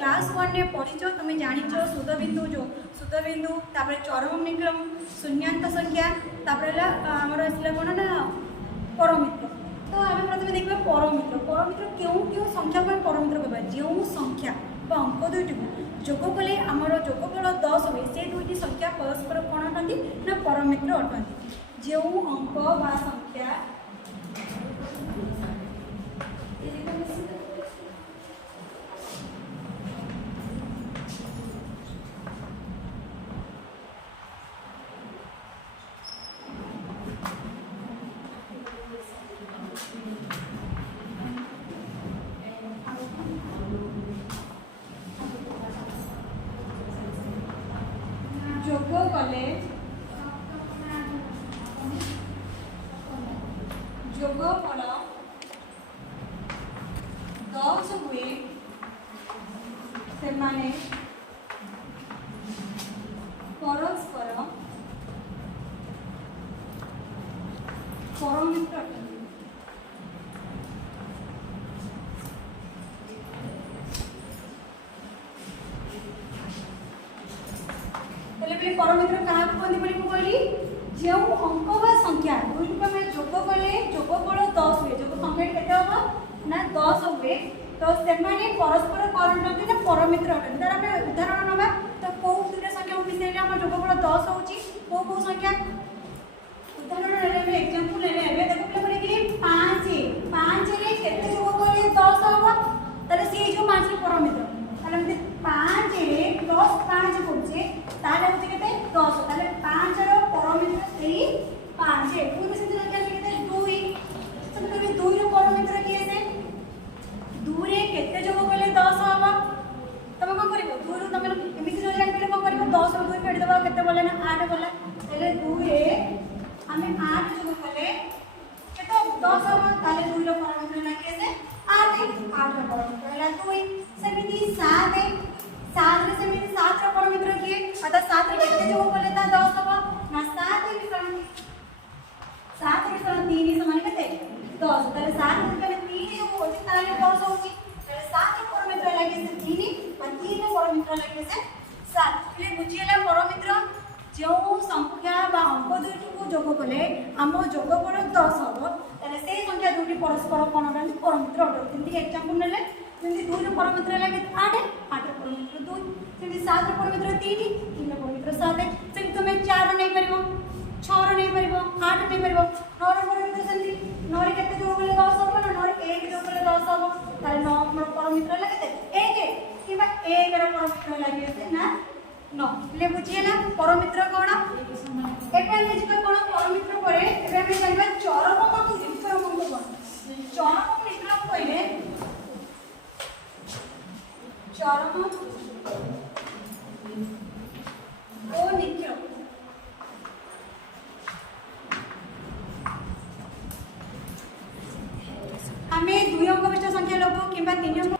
Class 1 रे पढ़ीच तुम जानिच शुद्धबिंदु जो शुद्धबिंदु तापर चरम निक्रम शून्यांत संख्या तापर आमर आसला कौन ना परमित्र। तो आम प्रथम देखा परमित्र परमित्र क्यों क्यों संख्या को परमित्र कहवा जो संख्या अंक दुईट को जोग कले आमर जोगफल 10 हुए से दुईट संख्या परस्पर कौन अटंती ना परमित्र अटंती जो अंक बा संख्या जोग कले जोगफल 10 हुए से माने परस्पर परमित्र परमित्र क्या कहली जो अंक व संख्या दुईट को जोग कले जोगफल 10 हुए जोग संख्या के ना 10 हुए तो से परस्पर कौन अटंती ना परमित्र अटंती। तार आम उदाहरण नवा तो कौ दुटा संख्या को मिसेले आम जोगफल 10 होची कौ कौ संख्या उदाहरण एग्जांपल देखो पे 5 रे केते जोग कले 10 होबो ताले से जो 5 परमित्र ताले 5 रे प्लस 5 करछे ताले होची केते 10 ताले 5 रो परमित्र से 5 पूर्ण से संख्या केते 2 सबसे 2 रो परमित्र के से 2 रे केते जोग कले 10 होबो तब कोन करिवो 2 रो तमे एमिति जो जान पले कोन करिवो 10 रो 2 फेड देबा केते बोले ना 8 बोला ताले 2 रे हमें 8 जोग कले केते 10 होबो ताले 2 रो परमित्र ना के से 8 रो परमित्र ला 2 सेमिति 7 7 रे सेमिति 7 रो परमित्र के अतः 7 रे केते जोग कले ता 10 होबो ना 7 विकरण 3 समान केते 10 ताले 7 रे 3 जो होची ताले 10 होची ताले 7 रो परमित्र लागे से 3 और 3 रो परमित्र लागे से 7 ले बुझियला परमित्र जो संख्या बा अंक दुईट को जोग कले आम जोगफल 10 होबो ताले से संख्या दुईट परस्पर कोन अटंती परमित्र अटंती। जंती एग्जांपल नेले जंती 2 रो परमित्र लागे 8 रो परमित्र 2 जंती 7 रो परमित्र 3 3 रो परमित्र 7 जंती तुमे 4 रो नै परिबो 6 रो नै परिबो 8 नै परिबो 9 रो परमित्र जंती 9 रे केते जोग कले 10 होबो ना 9 रे 1 जोग कले 10 होबो ताले 9 रो परमित्र लागे 1 किबा 1 रो परमित्र लागे से ना 9 ले बुझियला परमित्र कोन एटा हम जे कोन परमित्र परे एबे हम जानबा चरम और निक्रम कोन चरम निक्रम कइले चरम ओ निक्रम हमें 2 अंक विशिष्ट संख्या लोगो किबा 3 अंक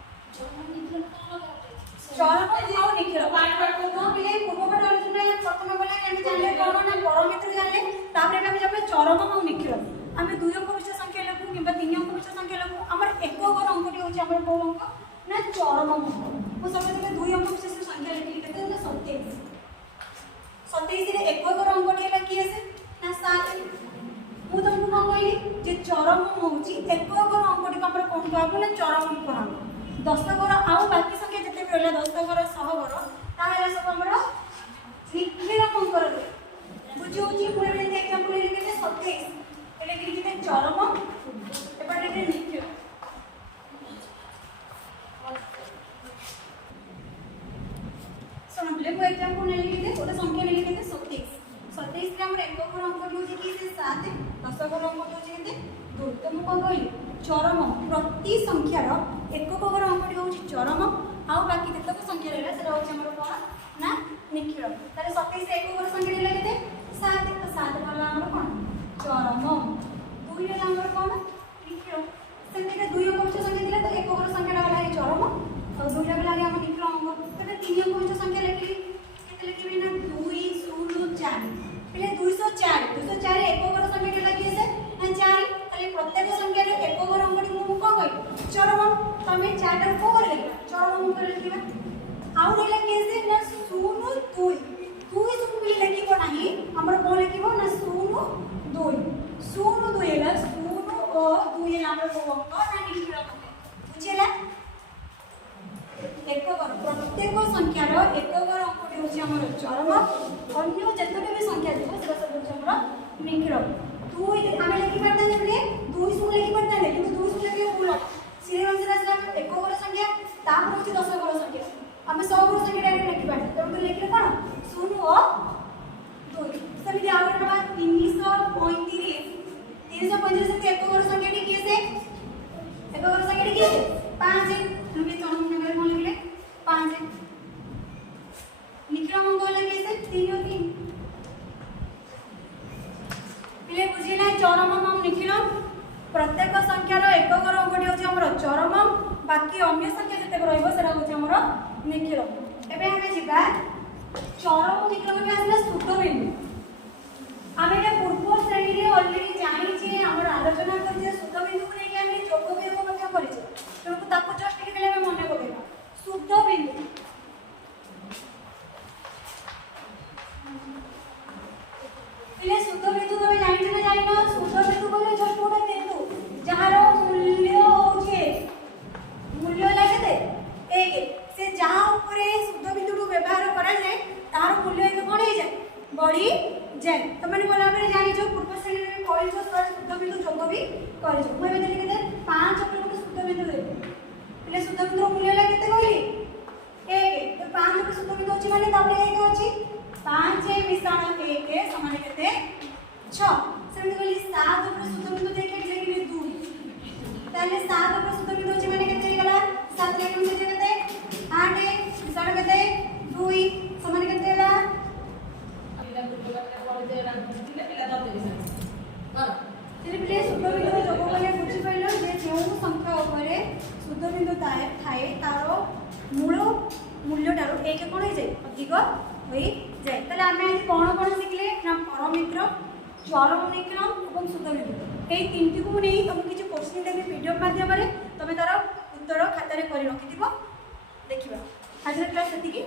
चरम और निक्रम तो बिले पूर्वपट आलोचना प्रथम बोले हम जानले कोन ना परमित्र जानले तापर हम जब चरम और निक्रम हमें 2 अंक विशिष्ट संख्या लोगो किबा 3 अंक विशिष्ट संख्या लोगो हमर एक अंक अंकटी होची हमर को अंक ना चरम अंक वो सब जगह 2 अंक विशिष्ट संख्या लिखि केते ना 27 27 रे एक अंकटी हला की आसे ना 7 मु तुमको कोन कहली जे चरम होची एक अंकटी को हमर कोन कहबो ना चरम कहबो 10 घर आउ बाकी संख्या जिते भी रहला 10 घर 100 घर ताहेला सब हमरो निक्रम अंक रे बुझी होची पुरे रे एग्जांपल ले केते 27 एले कि केते चरम एपटे रे निक्रम सुन ले को एग्जांपल ले केते ओटा संख्या ले केते 27 27 रे हमर एक घर अंक होची कि से 7 10 घर अंक होची केते 2 तो मु कोन कहली चरम प्रति संख्यार एक घर अंकटी होची चरम आउ बाकी जतक संख्या रहला से होची हमर कोन ना निक्रम ताले 27 रे एक घर संख्या रहला केते 7 प्रत्येक संख्या रे एकक अंक को कौन कहि चरम तमे चार्टर को कर लिखा चरम अंक लिखा आउ रे केसे ना 0 2 2 सब भी लिखिबो नाही हमर को लिखिबो ना 0 2 0 2 ହେଲା 0 और 2 ହେଲା हमर को अंक ना निखिला बुझिला एकक प्रत्येक संख्यार एकक अंकटी होची हमर चरम अन्य जतके भी संख्या दिबो सेटा सब होची हमर निखिल 2 आमे लिखि पड़ता ने 2 सब लिखि पड़ता ने किंतु 2 सब लिखि भूल सीधे आंसर आसला एकक संख्या तापर होची 10 संख्या आमे 100 संख्या डायरेक्ट लिखि पड़ता तो लिखले कोन 0 और 2 सभी आवर बात 335 335 से एकक संख्याटी किसे एकक संख्याटी किसे 5 हम चरम नंबर को लिखले 5 निखिल मंगल कैसे 3 और 3 पिले बुझिला चरम हम निखिल प्रत्येक संख्यार एकक अंकटी होची हमर चरम बाकी अन्य संख्या जते रहइबो सेरा होची हमर निखिल एबे हमें जिबा चरम निखिल में आसला शुद्ध बिंदु आमे के पूर्व श्रेणी रे ऑलरेडी जानि जे हमर आलोचना कर जे शुद्ध बिंदु को लेके आमे जोग वियोग मध्य करिछे तो ताको जस्ट के ले मन पकेबा शुद्ध बिंदु पिले शुद्ध बिंदु तमे जानि जे जानि ना शुद्ध बिंदु बोले जस्ट गोटा बिंदु जहार मूल्य होचे मूल्य लागते एक से जहां ऊपर शुद्ध बिंदु को व्यवहार करा जाए तार मूल्य एक कोन हो जाए बढ़ी जाए तो मैंने बोला आपने जानि जो पूर्व श्रेणी में कॉलेज जो शुद्ध बिंदु जोग भी करि जो मैं बदली के 5 पर गोटे शुद्ध बिंदु दे पिले शुद्ध बिंदु मूल्य ला केते कहली 1 तो 5 पर शुद्ध बिंदु अछि माने तापर 1 अछि 5 मिसाण 1 समान केते 6 सेमि कहली 7 पर शुद्ध बिंदु देखे जे 2 ताले 7 पर शुद्ध बिंदु अछि माने केते गला 7 के मिसे केते 8 मिसाण केते 2 समान केते ला पिले शुद्ध बिंदु जोग कले बुझी पाइलो जे जो संख्या ऊपर शुद्ध बिंदु थाए तार मूल मूल्य टारो एक कोन हो जाए अधिक होई जाए तले आमे आज कोन कोन सिखले ना परमित्र चरम निखिल और शुद्ध बिंदु ए तीनटी को नहीं तुम किछि क्वेश्चन देबे वीडियो माध्यम रे तमे तार उत्तर खाता रे करि रखिदिबो देखिबा आज क्लास सेति की